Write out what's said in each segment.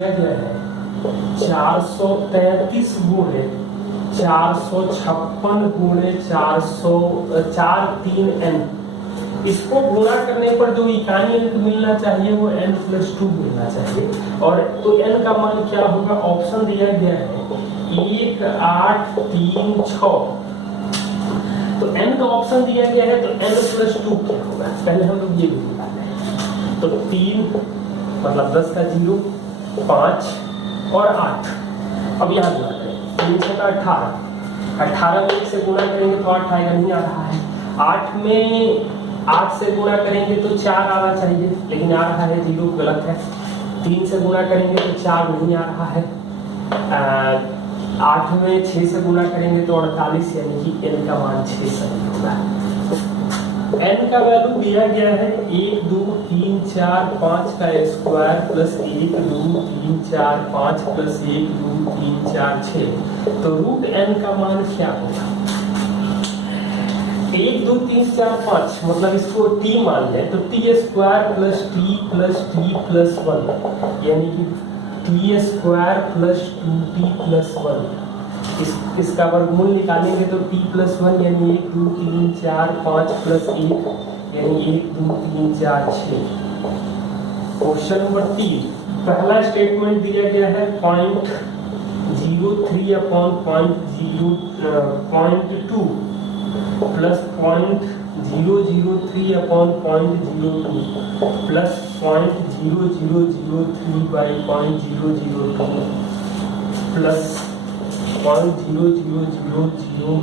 क्या क्या है 433 गुणे 456 गुणे 403n। इसको गुणा करने पर जो इकाई अंक मिलना चाहिए वो n+2 मिलना चाहिए। और तो n का मान क्या होगा, ऑप्शन दिया गया है 1 8 3 6। तो n का ऑप्शन दिया गया है तो n+2 क्या होगा, पहले हम लोग ये भी निकालें। तो 3 मतलब 10 का 0 5 और 8। अब यहाँ गुणा करें 3 से 18 में 1 से गुणा करेंगे तो 8 आएगा, नहीं आ रहा है। 8 में 8 से गुणा करेंगे तो 4 आना चाहिए, लेकिन आ रहा है 0, गलत है। 3 से गुणा करेंगे तो 4 नहीं आ रहा है। 8 में 6 से गुणा करेंगे तो 48, यानी कि n का मान 6 सही होगा। n का वैल्यू दिया गया है 1 2 3 4 5 का स्क्वायर प्लस 1 2 3 4 5 प्लस 1 2 3 4 6। तो रूट n का मान क्या होगा, 1 2 3 4 5 मतलब इसको t मान लें तो t square plus t plus t plus 1, यानी कि t square plus 2t plus 1। इसका वर्गमूल निकालेंगे तो t प्लस 1 यानी 1 2 3 4 5 प्लस 1 यानी 1 2 3 4 6। क्वेश्चन नंबर 3, पहला स्टेटमेंट दिया गया है 0.03 upon 0.2 plus 0.003 upon 0.02 plus 0.0003 by 0.002 plus 0.0003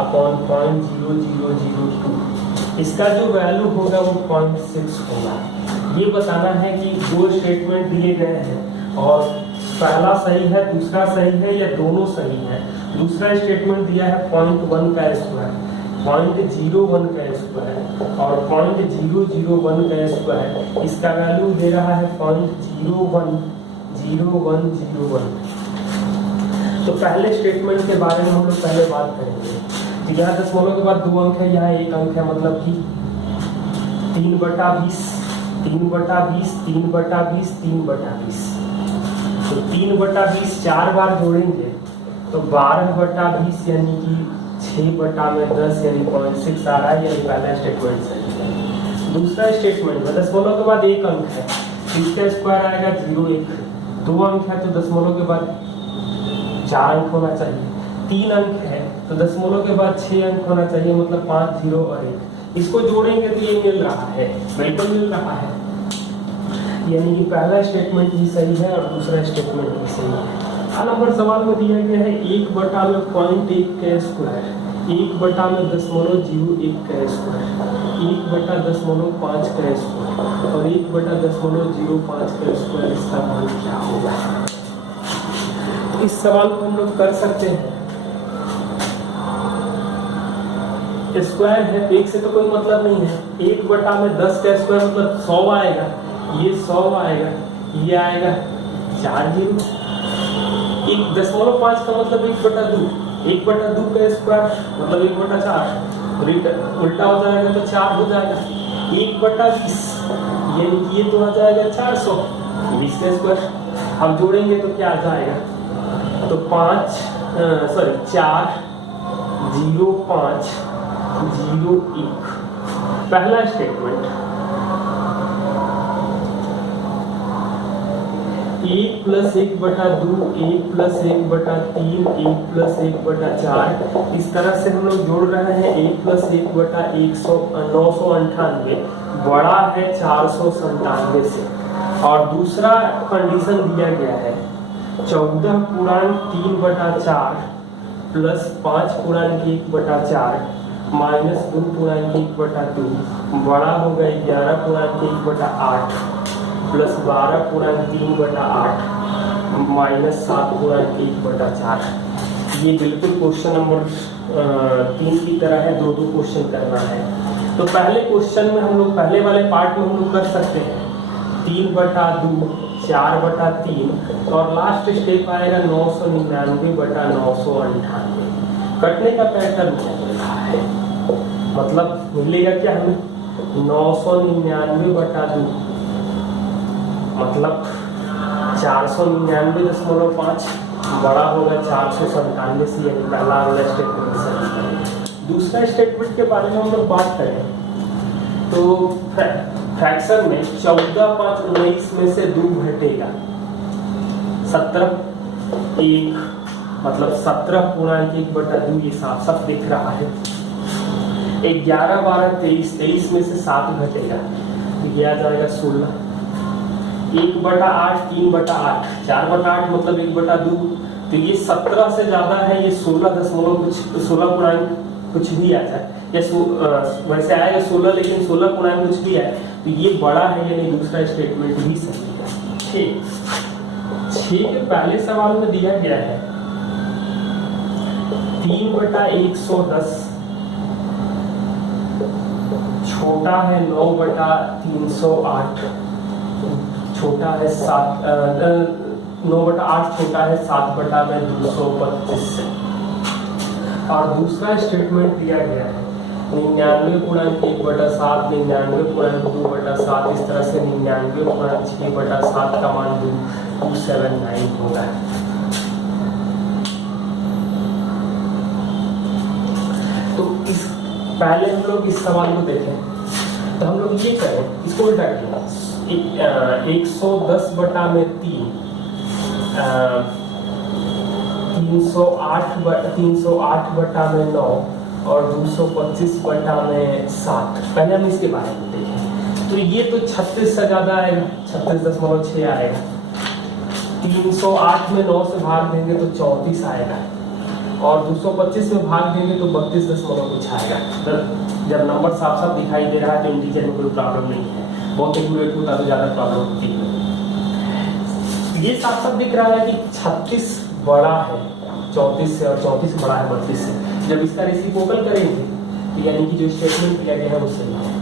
upon 0.0002। इसका जो वैल्यू होगा वो 0.6 होगा। ये बताना है कि दो स्टेटमेंट दिए गए हैं और पहला सही है, दूसरा सही है या दोनों सही है। दूसरा स्टेटमेंट दिया है 0.1 का स्क्वायर, 0.01 का स्क्वायर और 0.001 का स्क्वायर। इसका वैल्यू दे रहा है 0.0101। तो पहले स्टेटमेंट के बारे में हम लोग पहले बात करेंगे। तो यहाँ दशमलव के बाद 2 अंक है, यहाँ 1 अंक है, मतलब कि 3/20 3/20 3/20 3/20। तो 3/20 4 बार जोड़ेंगे तो 12/20 यानी कि 6/10 यानी 0.6 आ रहा है, यानी पहला स्टेटमेंट सही है। दूसरा स्टेटमेंट में दशमलव के बाद 1 अंक है, इसका स्क्वायर आएगा 0.1। 2 अंक है तो दशमलव के बाद 4 अंक होना चाहिए। 3 अंक है तो दशमलव के बाद 6 अंक होना चाहिए, मतलब 5 0 और 1। इसको जोड़ेंगे तो ये मिल रहा है, बिल्कुल मिल रहा है, यानी कि पहला स्टेटमेंट भी सही है और दूसरा स्टेटमेंट भी सही है। नंबर सवाल में दिया गया है 1/0.1 का स्क्वायर, 1/0.01 का स्क्वायर, 1/0.5 का स्क्वायर और 1/0.05 का स्क्वायर। इसका मान क्या होगा? इस सवाल को हम लोग कर सकते हैं। स्क्वायर है, 1 से तो कोई मतलब नहीं है। 1/10 का स्क्वायर मतलब 100 आएगा, ये 100 आएगा, ये आएगा 4 0। 1.5 का मतलब 1/2, 1/2 का स्क्वायर मतलब 1/4, उल्टा हो जाएगा तो 4 हो जाएगा। 1/20 यानी कि ये तो आ जाएगा 400, 20 का स्क्वायर। हम जोड़ेंगे तो क्या आ जाएगा, तो 4 0 5 0 1। पहला स्टेटमेंट 1 + 1/2 1 + 1/3 1 + 1/4। इस तरह से हम लोग जोड़ रहे हैं। 1 + 1/998 बड़ा है 497 से। और दूसरा कंडीशन दिया गया है 14.3/4 प्लस 5.1/4 माइनस 2.1/2 बड़ा होगा 11.1/8 प्लस 12.3/8 माइनस 7.1/4। ये बिल्कुल क्वेश्चन नंबर 3 की तरह है, 2 क्वेश्चन करना है। तो पहले क्वेश्चन में हम लोग पहले वाले पार्ट में हम लोग कर सकते हैं 3/2 4/3 और लास्ट स्टेप आएगा 999/998। कटने का पैटर्न क्या मिल रहा है, मतलब मिलेगा क्या हमें 999/2 मतलब 499.5 बड़ा होगा 497 से, यानी पहला वाला स्टेटमेंट सही। दूसरा स्टेटमेंट के बारे में हम लोग बात करें तो फ्रैक्शन में 14 5 19 में से 2 घटेगा 17 1, मतलब 17.1/2 ये साफ साफ दिख रहा है। 11 12 23 23 में से 7 घटेगा तो ये आ जाएगा 16। 1/8 3/8 4/8 मतलब 1/2, तो ये 17 से ज्यादा है, ये 16 कुछ भी आ जाए, या वैसे आएगा 16 लेकिन 16 कुछ भी आए तो ये बड़ा है, यानी दूसरा स्टेटमेंट भी सही है। 6 के पहले सवाल में दिया गया है 3/110 छोटा है 9/308, छोटा है 9/8 छोटा है 7/225 से। और दूसरा स्टेटमेंट दिया गया है 99.1/7 99.2/7, इस तरह से 99.6/7 का मान 279 होगा। तो इस पहले हम लोग इस सवाल को देखें तो हम लोग ये करें, इसको उल्टा करें 110/3 308/9 और 225/7। पहले हम इसके बारे में देखें तो ये तो 36 से ज्यादा आएगा, 36.6 आएगा। 308 में 9 से भाग देंगे तो 34 आएगा, और 225 में भाग देंगे तो 32 कुछ आएगा। जब नंबर साफ साफ दिखाई दे रहा है तो इंटीजर में कोई प्रॉब्लम नहीं है, बहुत एक्यूरेट होता तो ज्यादा प्रॉब्लम होती है। ये साफ साफ दिख रहा है कि 36 बड़ा है 34 से और 34 बड़ा है 32 से। जब इसका रेसिप्रोकल करेंगे तो यानी कि जो स्टेटमेंट दिया गया है वो सही है।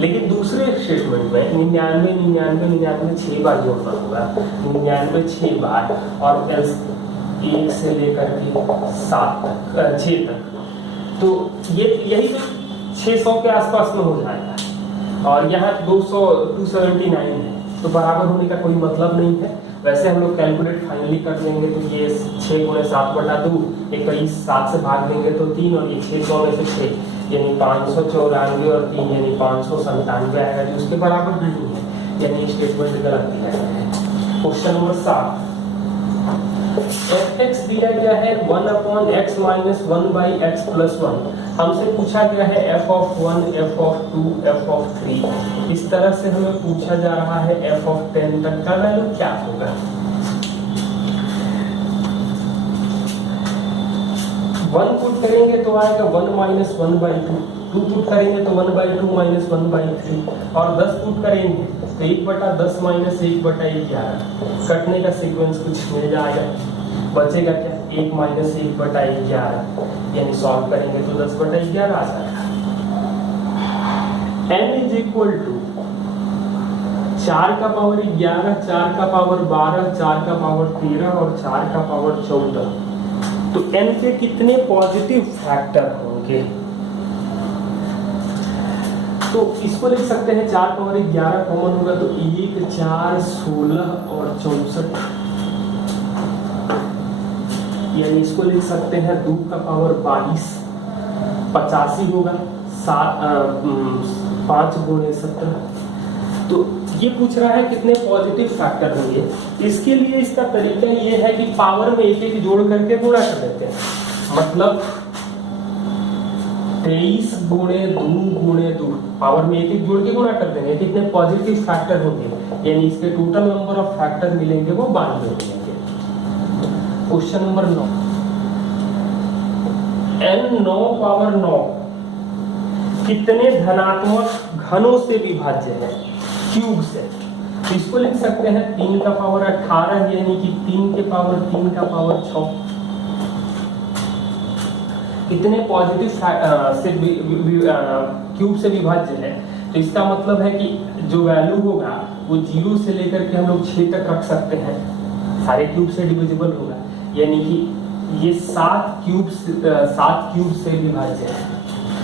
लेकिन दूसरे स्टेटमेंट में 99 6 बार जोड़ना होगा, 99 6 बार, और 1 से लेकर के 7 तक 6 तक, तो ये यही तो 600 के आसपास में हो जाएगा। और यहाँ 279 है तो बराबर होने का कोई मतलब नहीं है। वैसे हम लोग कैलकुलेट फाइनली कर लेंगे तो ये 6 × 7/2, 21 7 से भाग देंगे तो 3, और ये 600 में से 6 यानी 594 और 3 यानी 597 आएगा, जो उसके बराबर नहीं है, यानी स्टेटमेंट गलत दिया गया है। क्वेश्चन नंबर 7, fx दिया गया है 1/x - 1/x + 1। हमसे पूछा गया है f(1), f(2), f(3). इस तरह से हमें पूछा जा रहा है f(10) तक का वैल्यू क्या होगा। 1 पुट करेंगे तो आएगा 1 - 1/2, 2 पुट करेंगे तो 1/2 - 1/3, और 10 पुट करेंगे तो 1/10 - 1/11। कटने का सीक्वेंस कुछ मिल जाएगा, बचेगा क्या 1 - 1/11, यानी सॉल्व करेंगे तो 10/11 आ जाएगा। n = 4 का पावर 11, 4 का पावर 12, 4 का पावर 13 और 4 का पावर 14। तो n के कितने पॉजिटिव फैक्टर होंगे, तो इसको लिख सकते हैं 4 पावर 11 कॉमन होगा तो 1 4 16 और 64, यानी इसको लिख सकते हैं 2 का पावर 22 85 होगा, 5 × 17। तो ये पूछ रहा है कितने पॉजिटिव फैक्टर होंगे। इसके लिए इसका तरीका ये है कि पावर में एक एक जोड़ करके गुणा कर देते हैं, मतलब 23 × 2 × 2, पावर में एक एक जोड़ के गुणा कर देंगे, कितने पॉजिटिव फैक्टर होंगे, यानी इसके टोटल नंबर ऑफ फैक्टर मिलेंगे वो 92 मिलेंगे। क्वेश्चन नंबर 9, n 9 पावर 9 कितने धनात्मक घनों से विभाज्य है, क्यूब से। तो इसको लिख सकते हैं 3 का पावर 18, यानी कि 3 के पावर 3 का पावर 6 कितने पॉजिटिव से क्यूब से विभाज्य है। तो इसका मतलब है कि जो वैल्यू होगा वो 0 से लेकर के हम लोग 6 तक रख सकते हैं, सारे क्यूब से डिविजिबल होगा, यानी कि ये 7 क्यूब से विभाज्य है।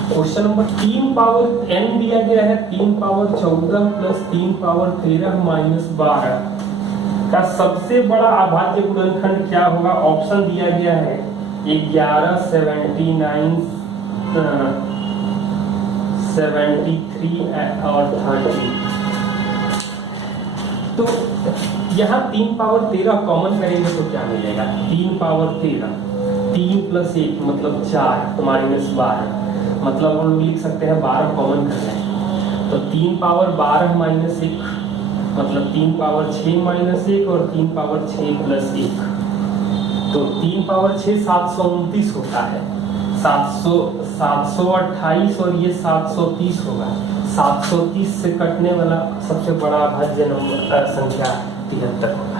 क्वेश्चन नंबर 3 पावर n दिया गया है 3 पावर 14 + 3 पावर 13 - 12। का सबसे बड़ा अभाज्य गुणनखंड क्या होगा? ऑप्शन दिया गया है 11, 79, 73 और 30। तो यहाँ 3 पावर 13 कॉमन करेंगे तो क्या मिलेगा? 3 पावर 13, 3 + 1 मतलब 4 -12, मतलब हम लोग लिख सकते हैं 12 कॉमन कर लें तो 3 पावर 12 - 1 मतलब 3 पावर 6 - 1 और 3 पावर 6 + 1, तो 3 पावर 6 729 होता है। 728 और ये 730 होगा। 730 से कटने वाला सबसे बड़ा अभाज्य नंबर संख्या 73।